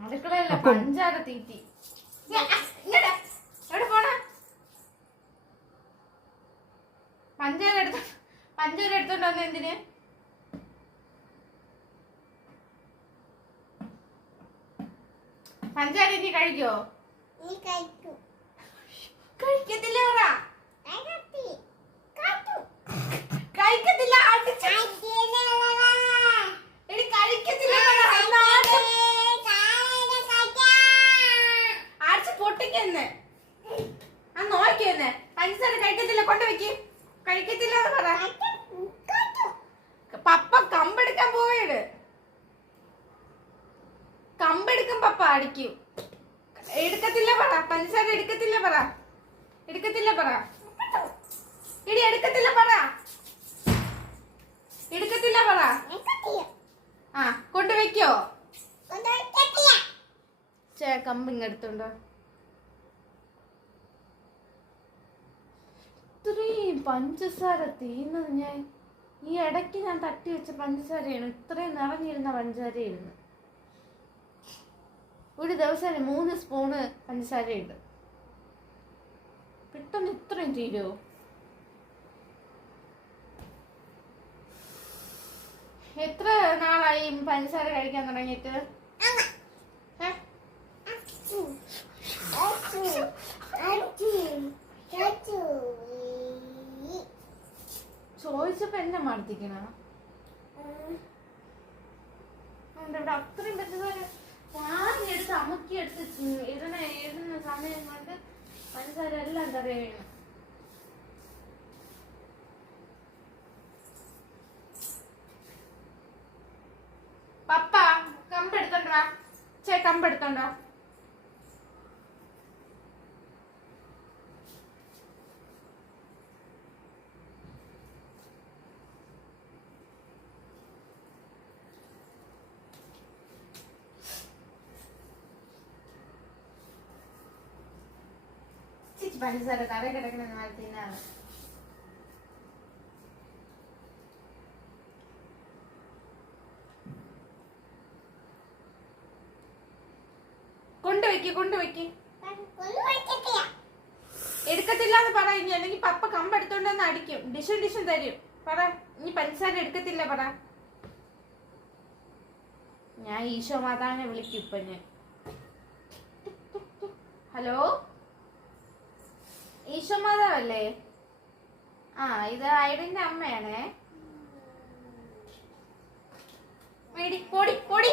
അടുക്കളയല്ല പഞ്ചാര തീറ്റി. എവിടെ പോണ? പഞ്ചാര എടുത്ത പഞ്ചാര എടുത്തോണ്ട് വന്ന എന്തിന്? പഞ്ചാര ഇനി കഴിക്കോ? നീ കഴിക്കൂ. കഴിക്കത്തില്ല പറ കഴിക്കത്തി കഴിക്കൂ കഴിക്കത്തില്ല അടിച്ച് എടി കഴിക്കത്തില്ല പറ. അല്ലാതെ അടിച്ച് ആ നോക്കിയെന്ന് പഞ്ചസാര കഴിക്കത്തില്ല കൊണ്ട് വെക്ക് കഴിക്കത്തില്ല പപ്പ കമ്പെടുക്കാൻ പോവേട് കമ്പെടുക്കും പപ്പ അടിക്കും. എടുക്കത്തില്ല പറ. പഞ്ചസാര എടുക്കത്തില്ല പറ. എടുക്കത്തില്ല പറ. ഇടി എടുക്കത്തില്ല പറ. എടുക്കത്തില്ല പറ. ആ കൊണ്ടുവയ്ക്കോ കമ്പ് ഇങ്ങെടുത്തുണ്ടോ ഇത്രയും പഞ്ചസാര തീന്നത് ഞാൻ ഈ ഇടയ്ക്ക് ഞാൻ തട്ടി വെച്ച പഞ്ചസാരയാണ്. ഇത്രയും നിറഞ്ഞിരുന്ന പഞ്ചസാരയാണ് ഒരു ദിവസം മൂന്ന് സ്പൂണ് പഞ്ചസാരയുണ്ട്. പെട്ടെന്ന് ഇത്രയും തീരുമോ എത്ര നാളായി പഞ്ചസാര കഴിക്കാൻ തുടങ്ങിയിട്ട്? എന്നെ മടുത്തിക്കണ? ഇവിടെ അത്രയും പറ്റുന്നവരെ ഞാൻ എടുത്ത് അമുക്കി എടുത്ത് ഇടണ ഇടുന്ന സമയം കൊണ്ട് പഞ്ചസാര എല്ലാം പപ്പ കമ്പെടുത്തോണ്ട് ചേ കമ്പെടുത്തോണ്ടോ പഞ്ചസാര തറ കിടക്കണ മാറ്റിനാണ് കൊണ്ടുവയ്ക്ക് കൊണ്ടുവയ്ക്ക്. പറ ഇനി അല്ലെങ്കിൽ പപ്പ കമ്പെടുത്തോണ്ട് വന്ന് അടിക്കും. ഡിഷും ഡിഷും തരും. പറ ഇനി പഞ്ചസാര എടുക്കത്തില്ല പറ. ഞാൻ ഈശോ മാതാവിനെ വിളിക്കും ഇപ്പൊ ഞാൻ. ഹലോ? ഈശോ മാതാവല്ലേ ആ ഇത് ഐഡിന്റെ അമ്മയാണേ. പൊടി പൊടി പൊടി.